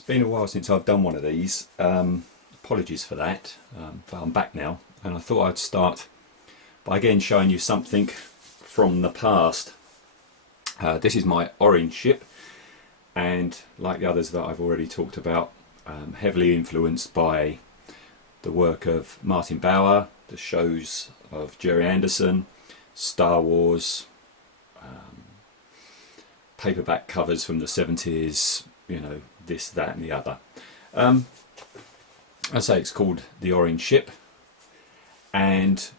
It's been a while since I've done one of these. Apologies for that, but I'm back now, and I thought I'd start by again showing you something from the past. This is my orange ship, and like the others that I've already talked about, heavily influenced by the work of Martin Bower, the shows of Gerry Anderson, Star Wars, paperback covers from the 70s, you know, this, that and the other. I say it's called The Orange Ship, and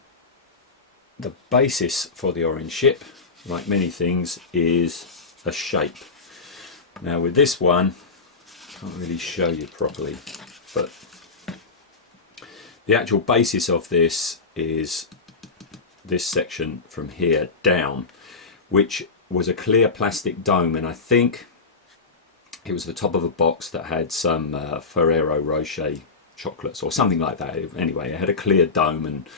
the basis for the orange ship, like many things, is a shape. Now with this one, I can't really show you properly, but the actual basis of this is this section from here down, which was a clear plastic dome, and I think it was the top of a box that had some Ferrero Rocher chocolates or something like that. Anyway, it had a clear dome, and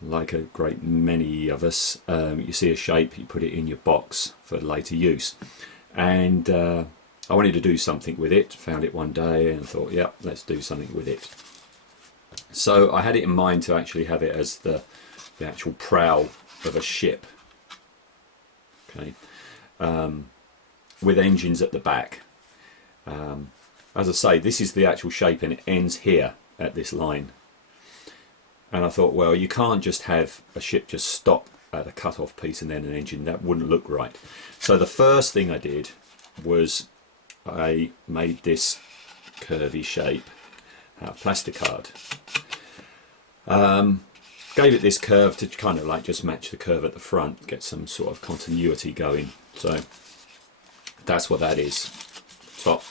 like a great many of us, you see a shape, you put it in your box for later use. And I wanted to do something with it, found it one day and thought, yeah, let's do something with it. So I had it in mind to actually have it as the actual prow of a ship, okay, with engines at the back. As I say, this is the actual shape, and it ends here at this line. And I thought, well, you can't just have a ship just stop at a cut-off piece and then an engine. That wouldn't look right. So the first thing I did was I made this curvy shape out of plasticard. Gave it this curve to kind of like just match the curve at the front, get some sort of continuity going. So that's what that is, top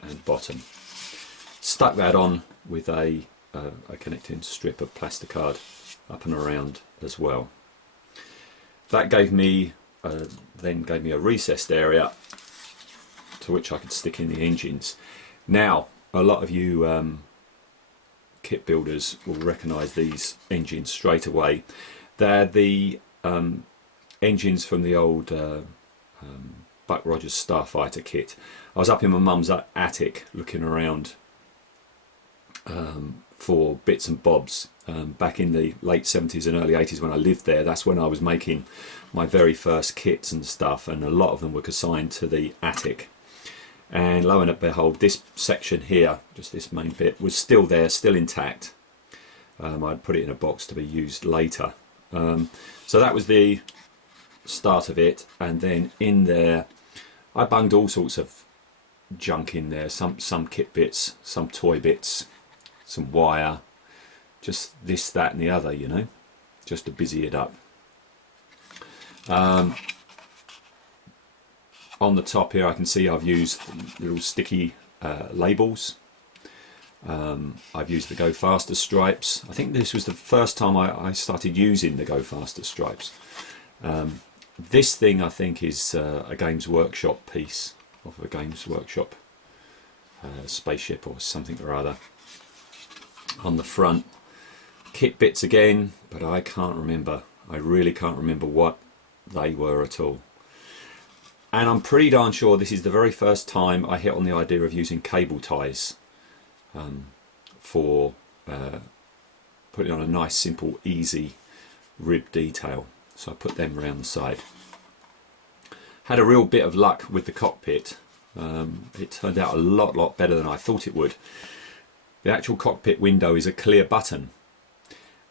and bottom. Stuck that on with a connecting strip of plasticard up and around as well. That gave me then gave me a recessed area to which I could stick in the engines. Now a lot of you kit builders will recognise these engines straight away. They're the engines from the old Buck Rogers Starfighter kit. I was up in my mum's attic looking around for bits and bobs back in the late 70s and early 80s when I lived there. That's when I was making my very first kits and stuff, and a lot of them were consigned to the attic. And lo and behold, this section here, just this main bit, was still there, still intact. I'd put it in a box to be used later. So that was the start of it, and then in there I bunged all sorts of junk in there, some kit bits, some toy bits, some wire, just this, that and the other, you know, just to busy it up. On the top here I can see I've used little sticky labels. I've used the Go Faster stripes. I think this was the first time I started using the Go Faster stripes. This thing I think is a Games Workshop piece, of a Games Workshop spaceship or something or other. On the front, kit bits again, but I can't remember. I really can't remember what they were at all. And I'm pretty darn sure this is the very first time I hit on the idea of using cable ties for putting on a nice, simple, easy rib detail. So I put them around the side. Had a real bit of luck with the cockpit. It turned out a lot better than I thought it would. The actual cockpit window is a clear button,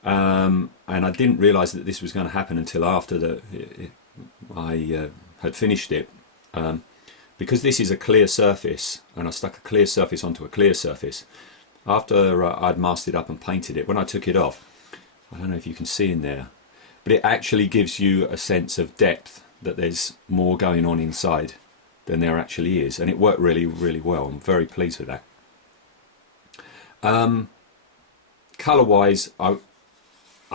and I didn't realise that this was going to happen until after I had finished it. Because this is a clear surface, and I stuck a clear surface onto a clear surface, after I'd masked it up and painted it, when I took it off, I don't know if you can see in there, but it actually gives you a sense of depth, that there's more going on inside than there actually is, and it worked really well. I'm very pleased with that. Colour wise, I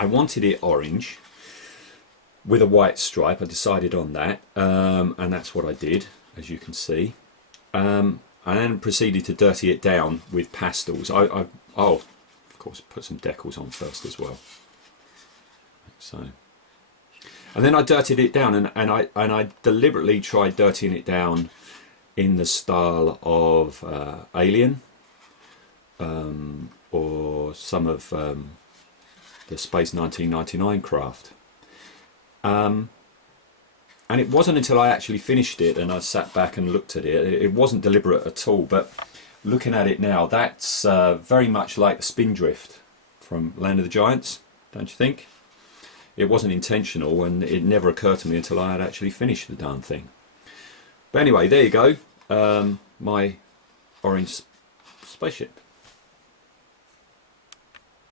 wanted it orange with a white stripe. I decided on that, and that's what I did, as you can see. And then proceeded to dirty it down with pastels. Oh, of course, put some decals on first as well. So, and then I dirtied it down, and I deliberately tried dirtying it down in the style of Alien, or some of the Space 1999 craft. And it wasn't until I actually finished it and I sat back and looked at it, it wasn't deliberate at all, but looking at it now, that's very much like the Spindrift from Land of the Giants, don't you think? It wasn't intentional, and it never occurred to me until I had actually finished the darn thing. But anyway, there you go, my orange spaceship.